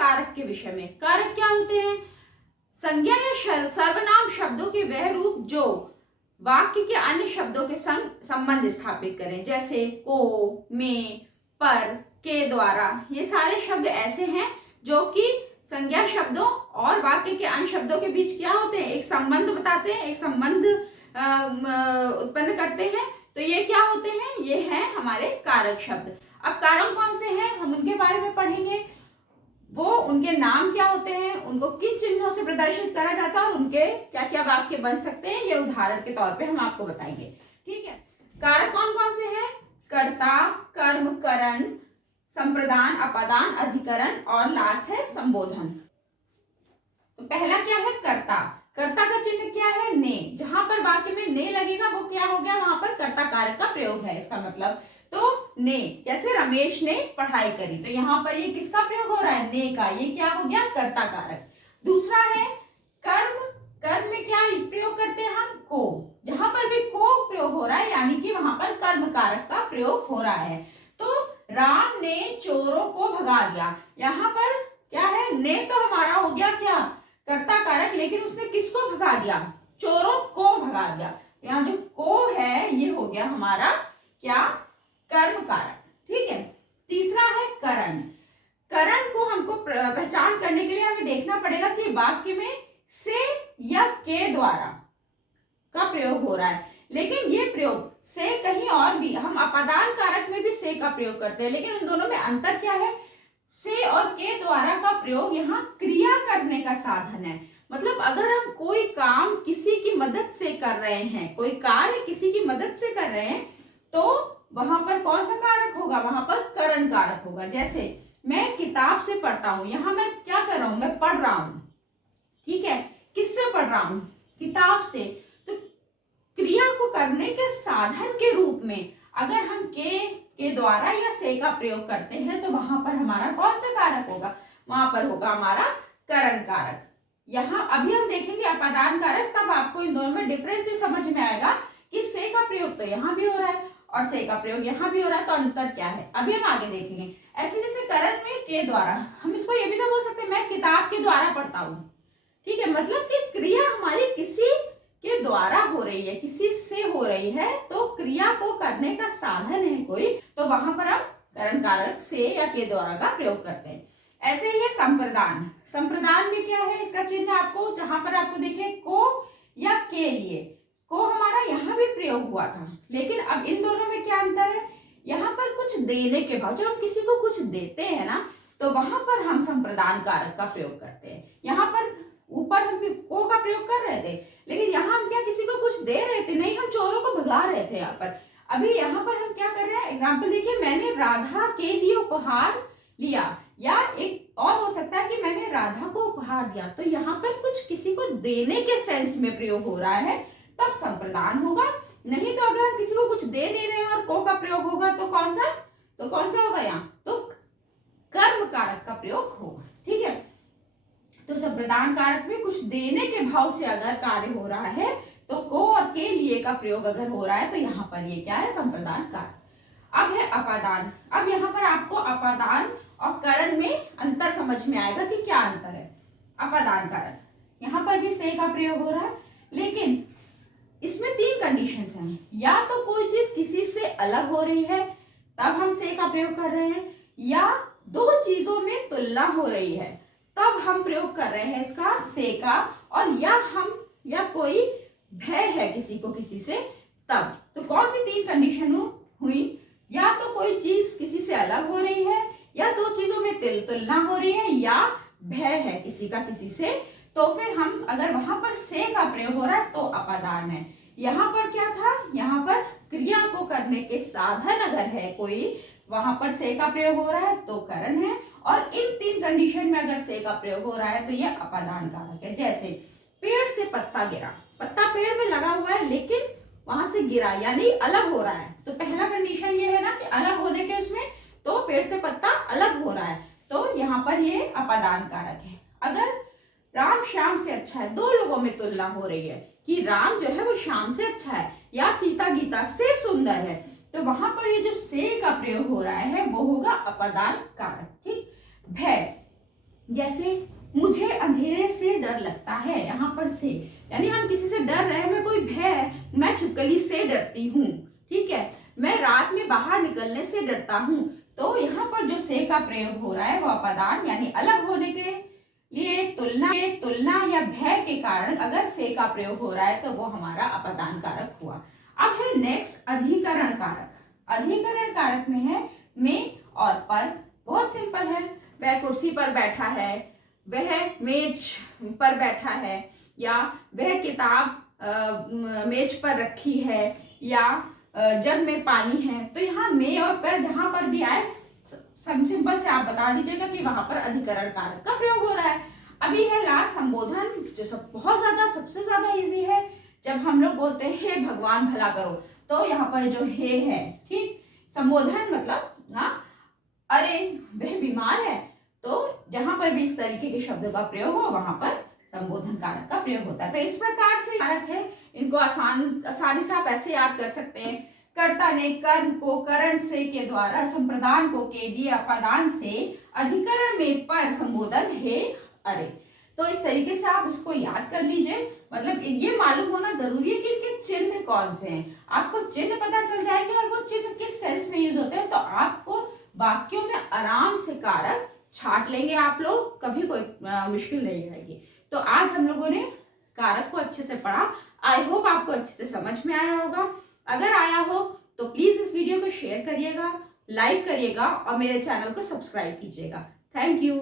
कारक के विषय में। कारक क्या होते हैं? संज्ञा या सर्वनाम शब्दों के वह रूप जो वाक्य के अन्य शब्दों के संग संबंध स्थापित करें, जैसे को, में, पर, के द्वारा। ये सारे शब्द ऐसे हैं जो कि संज्ञा शब्दों और वाक्य के अन्य शब्दों के बीच क्या होते हैं? एक संबंध बताते हैं, एक संबंध उत्पन्न करते हैं। तो ये क्या होते हैं? ये हैं हमारे कारक शब्द। अब कारक कौन से हैं हम उनके बारे में पढ़ेंगे। वो उनके नाम क्या होते हैं, उनको किन चिन्हों से प्रदर्शित करा जाता है और उनके क्या क्या वाक्य बन सकते हैं, ये उदाहरण के तौर पे हम आपको बताएंगे। ठीक है, कारक कौन कौन से हैं? कर्ता, कर्म, करण, संप्रदान, अपादान, अधिकरण और लास्ट है संबोधन। तो पहला क्या है? कर्ता। कर्ता का चिन्ह क्या है? ने। जहां पर वाक्य में ने लगेगा वो क्या हो गया? वहां पर कर्ता कारक का प्रयोग है। इसका मतलब तो ने, जैसे रमेश ने पढ़ाई करी, तो यहाँ पर ये किसका प्रयोग हो रहा है? ने का। ये क्या हो गया? कर्ता कारक। दूसरा है कर्म। कर्म में क्या प्रयोग करते हैं हम? को। जहां पर भी को प्रयोग हो रहा है यानी कि वहां पर कर्म कारक का प्रयोग हो रहा है। तो राम ने चोरों को भगा दिया, यहाँ पर क्या है? ने तो हमारा हो गया क्या? कर्ता कारक, लेकिन उसने किसको भगा दिया? चोरों को भगा दिया। यहाँ जो को है ये हो गया हमारा क्या? कर्म कारक। ठीक है। तीसरा है करण। करण को हमको पहचान करने के लिए हमें देखना पड़ेगा कि वाक्य में से या के द्वारा का प्रयोग हो रहा है, लेकिन ये प्रयोग से कहीं और भी, हम अपादान कारक में भी से का प्रयोग करते हैं, लेकिन उन दोनों में अंतर क्या है? से और के द्वारा का प्रयोग यहाँ क्रिया करने का साधन है। मतलब अगर हम कोई काम किसी की मदद से कर रहे हैं, कोई कार्य किसी की मदद से कर रहे हैं, तो वहां पर कौन सा कारक होगा? वहां पर करण कारक होगा। जैसे मैं किताब से पढ़ता हूं, यहां मैं क्या कर रहा हूं? मैं पढ़ रहा हूं। ठीक है, किससे पढ़ रहा हूं? किताब से। तो क्रिया को करने के साधन के रूप में अगर हम के द्वारा या से का प्रयोग करते हैं तो वहां पर हमारा कौन सा कारक होगा? वहां पर होगा हमारा करण कारक। यहाँ अभी हम देखेंगे अपादान कारक, तब आपको इन दोनों में डिफरेंस ही समझ में आएगा कि से का प्रयोग तो यहाँ भी हो रहा है और से का प्रयोग यहाँ भी हो रहा है, तो अंतर क्या है अभी हम आगे देखेंगे। ऐसे जैसे करण में के द्वारा, हम इसको ये भी तो बोल सकते हैं मैं किताब के द्वारा पढ़ता हूँ। ठीक है, मतलब कि क्रिया हमारी किसी के द्वारा हो रही है, किसी से हो रही है, तो क्रिया को करने का साधन है कोई, तो वहां पर हम करण कारक से या के द्वारा का प्रयोग करते हैं। ऐसे ही है संप्रदान। संप्रदान में क्या है? इसका चिन्ह आपको जहां पर आपको दिखे को या के लिए, को हमारा यहाँ भी प्रयोग हुआ था, लेकिन अब इन दोनों में क्या अंतर है? यहाँ पर कुछ देने के भाव, जब हम किसी को कुछ देते हैं ना, तो वहां पर हम संप्रदान कारक का प्रयोग करते हैं। यहाँ पर ऊपर हम को का प्रयोग कर रहे थे, लेकिन यहाँ हम क्या किसी को कुछ दे रहे थे? नहीं, हम चोरों को भगा रहे थे। यहाँ पर अभी यहाँ पर हम क्या कर रहे हैं? एग्जाम्पल देखिए, मैंने राधा के लिए उपहार लिया, या एक और हो सकता है कि मैंने राधा को उपहार दिया। तो यहाँ पर कुछ किसी को देने के सेंस में प्रयोग हो रहा है, तब संप्रदान होगा। नहीं तो अगर हम किसी को कुछ दे नहीं रहे हैं और को का प्रयोग होगा तो कौन सा होगा? यहाँ तो कर्म कारक का प्रयोग होगा। ठीक है, तो संप्रदान कारक में कुछ देने के भाव से अगर कार्य हो रहा है तो को और के लिए का प्रयोग अगर हो रहा है तो यहाँ पर ये क्या है? संप्रदान कारक। अब है अपादान। अब यहाँ पर आपको अपादान और करण में अंतर समझ में आएगा कि क्या अंतर है। अपादान कारक, यहाँ पर भी से का प्रयोग हो रहा है, लेकिन इसमें तीन कंडीशंस हैं। या तो कोई चीज किसी से अलग हो रही है तब हम से का प्रयोग कर रहे हैं, या दो चीजों में तुलना हो रही है तब हम प्रयोग कर रहे हैं इसका से का, और या कोई भय है किसी को किसी से तब। तो कौन सी तीन कंडीशन हुई? या तो कोई चीज किसी से अलग हो रही है, या दो चीजों में तुलना हो रही है, या भय है किसी का किसी से, तो फिर हम अगर वहां पर से का प्रयोग हो रहा है तो अपादान है। यहाँ पर क्या था? यहाँ पर क्रिया को करने के साधन अगर है कोई, वहां पर से का प्रयोग हो रहा है तो करण है, और इन तीन कंडीशन में अगर से का प्रयोग हो रहा है तो यह अपादान कारक है। जैसे पेड़ से पत्ता गिरा, पत्ता पेड़ में लगा हुआ है लेकिन वहां से गिरा यानी अलग हो रहा है, तो पहला कंडीशन ये है ना कि अलग होने के उसमें, तो पेड़ से पत्ता अलग हो रहा है, तो यहाँ पर ये अपादान कारक है। अगर राम श्याम से अच्छा है, दो लोगों में तुलना हो रही है कि राम जो है वो श्याम से अच्छा है या सीता गीता से सुंदर है, तो वहां पर ये जो से का प्रयोग हो रहा है वो होगा अपादान कारक। ठीक। भय, जैसे मुझे अंधेरे से डर लगता है, यहाँ पर से यानी हम किसी से डर रहे हैं, मैं कोई भय है, मैं छिपकली से डरती हूँ, ठीक है। मैं रात में बाहर निकलने से डरता हूँ, तो यहाँ पर जो से का प्रयोग हो रहा है वो अपदान यानी अलग होने के लिए तुलना या भय के कारण अगर से का प्रयोग हो रहा है तो वो हमारा अपदान कारक हुआ। अब है नेक्स्ट अधिकरण कारक। अधिकरण कारक में है में और पर। बहुत सिंपल है, वह कुर्सी पर बैठा है, वह मेज पर बैठा है, या वह किताब मेज पर रखी है, या जग में पानी है। तो यहाँ में और पर जहां पर भी आए सिंपल से आप बता दीजिएगा कि वहां पर अधिकरण कारक का प्रयोग हो रहा है। अभी है लास्ट संबोधन, जो बहुत ज्यादा सबसे ज्यादा इजी है। जब हम लोग बोलते हैं हे भगवान भला करो, तो यहाँ पर जो हे है, ठीक। संबोधन मतलब हाँ, अरे वह बीमार है, तो जहां पर भी इस तरीके के शब्दों का प्रयोग हो वहां पर संबोधन कारक का प्रयोग होता है। तो इस प्रकार से कारक है, इनको आसानी से आप ऐसे याद कर सकते हैं। कर्ता ने कर्म को करण से के द्वारा संप्रदान को के दिए अपदान से, अधिकरण में पर संबोधन हे अरे। तो इस तरीके से आप उसको याद कर लीजिए। मतलब ये मालूम होना जरूरी है कि इनके चिन्ह कौन से हैं। आपको चिन्ह पता चल जाएंगे और वो चिन्ह किस सेंस में यूज होते हैं, तो आपको वाक्यों में आराम से कारक छाट लेंगे आप लोग, कभी कोई मुश्किल नहीं आएगी। तो आज हम लोगों ने कारक को अच्छे से पढ़ा। आई होप आपको अच्छे से समझ में आया होगा। अगर आया हो तो प्लीज इस वीडियो को शेयर करिएगा, लाइक करिएगा और मेरे चैनल को सब्सक्राइब कीजिएगा। Thank you.